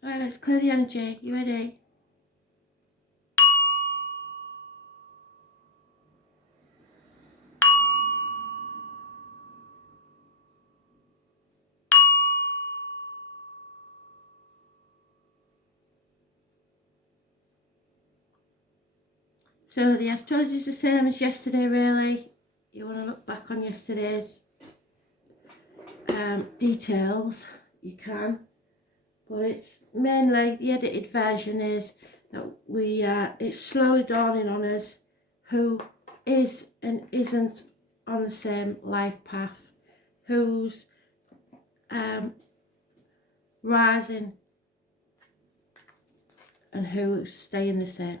Right, let's clear the energy. You ready? So the astrology is the same as yesterday, really. You want to look back on yesterday's details, you can. But it's mainly the edited version is that it's slowly dawning on us who is and isn't on the same life path, who's rising and who's staying the same.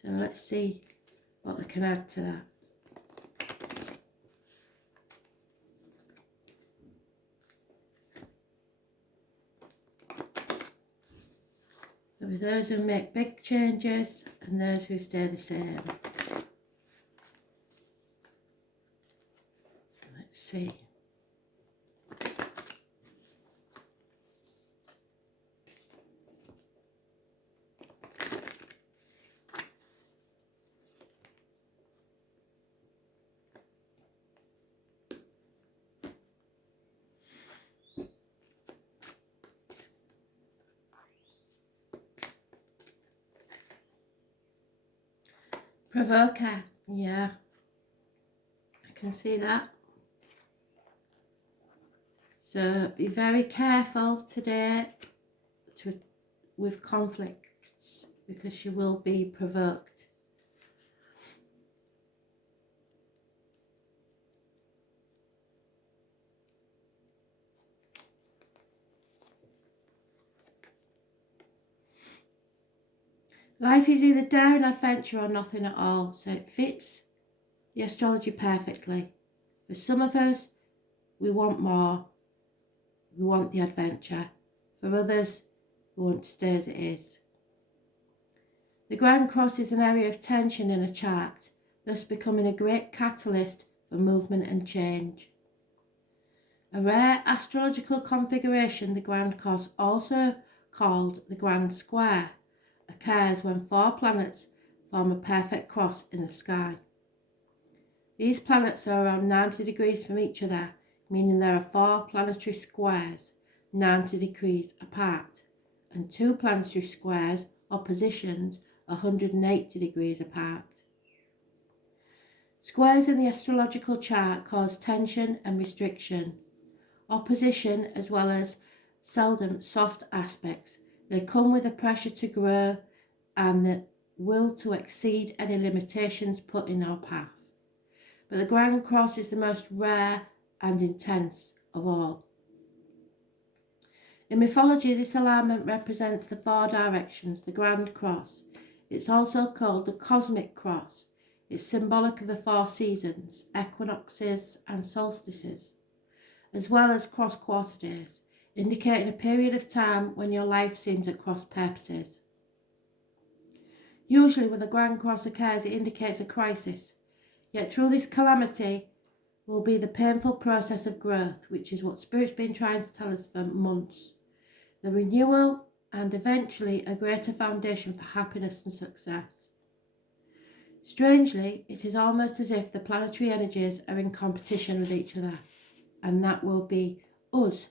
So let's see what they can add to that. There'll be those who make big changes and those who stay the same. Let's see. Provoker, yeah, I can see that. So be very careful today with conflicts because you will be provoked. Life is either daring adventure or nothing at all, so it fits the astrology perfectly. For some of us, we want more. We want the adventure. For others, we want to stay as it is. The Grand Cross is an area of tension in a chart, thus becoming a great catalyst for movement and change. A rare astrological configuration, the Grand Cross, also called the Grand Square, occurs when 4 planets form a perfect cross in the sky. These planets are around 90 degrees from each other, meaning there are 4 planetary squares 90 degrees apart, and 2 planetary squares or positions 180 degrees apart. Squares in the astrological chart cause tension and restriction, opposition as well as seldom soft aspects. They come with a pressure to grow and the will to exceed any limitations put in our path. But the Grand Cross is the most rare and intense of all. In mythology, this alignment represents the 4 directions, the Grand Cross. It's also called the Cosmic Cross. It's symbolic of the 4 seasons, equinoxes and solstices, as well as cross-quarter days, indicating a period of time when your life seems at cross purposes. Usually when the Grand Cross occurs, it indicates a crisis. Yet through this calamity will be the painful process of growth, which is what Spirit's been trying to tell us for months. The renewal and eventually a greater foundation for happiness and success. Strangely, it is almost as if the planetary energies are in competition with each other, and that will be us.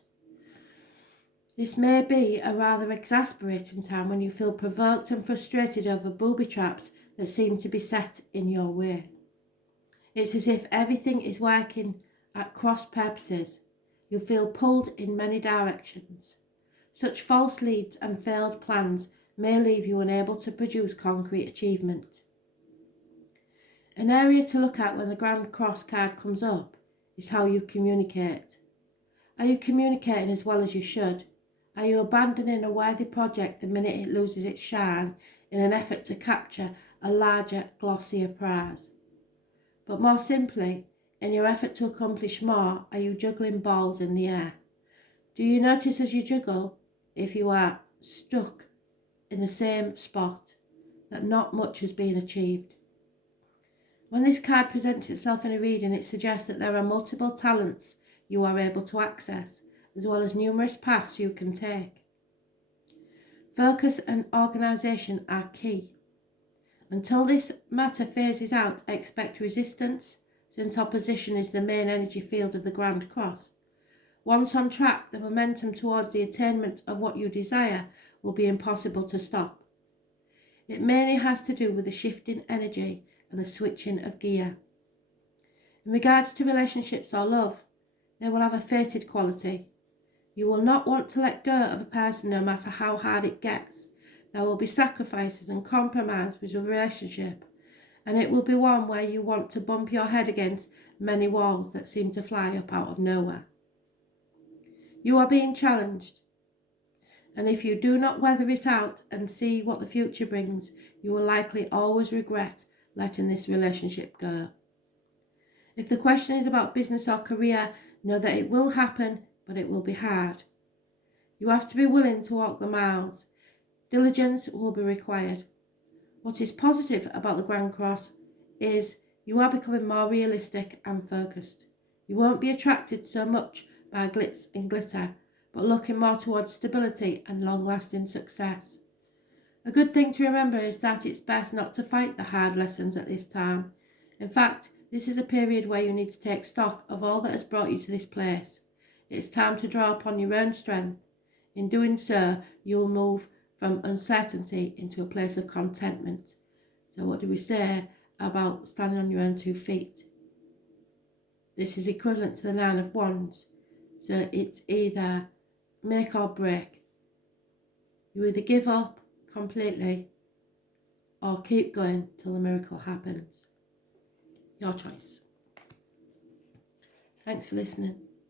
This may be a rather exasperating time when you feel provoked and frustrated over booby traps that seem to be set in your way. It's as if everything is working at cross purposes. You feel pulled in many directions. Such false leads and failed plans may leave you unable to produce concrete achievement. An area to look at when the Grand Cross card comes up is how you communicate. Are you communicating as well as you should? Are you abandoning a worthy project the minute it loses its shine in an effort to capture a larger, glossier prize? But more simply, in your effort to accomplish more, are you juggling balls in the air? Do you notice as you juggle, if you are stuck in the same spot, that not much has been achieved? When this card presents itself in a reading, it suggests that there are multiple talents you are able to access, as well as numerous paths you can take. Focus and organisation are key. Until this matter phases out, expect resistance, since opposition is the main energy field of the Grand Cross. Once on track, the momentum towards the attainment of what you desire will be impossible to stop. It mainly has to do with the shift in energy and the switching of gear. In regards to relationships or love, they will have a fated quality. You will not want to let go of a person no matter how hard it gets. There will be sacrifices and compromise with your relationship, and it will be one where you want to bump your head against many walls that seem to fly up out of nowhere. You are being challenged, and if you do not weather it out and see what the future brings, you will likely always regret letting this relationship go. If the question is about business or career, know that it will happen, but it will be hard. You have to be willing to walk the miles. Diligence will be required. What is positive about the Grand Cross is you are becoming more realistic and focused. You won't be attracted so much by glitz and glitter, but looking more towards stability and long-lasting success. A good thing to remember is that it's best not to fight the hard lessons at this time. In fact, this is a period where you need to take stock of all that has brought you to this place. It's time to draw upon your own strength. In doing so, you will move from uncertainty into a place of contentment. So what do we say about standing on your own 2 feet? This is equivalent to the 9 of Wands. So it's either make or break. You either give up completely or keep going till the miracle happens. Your choice. Thanks for listening.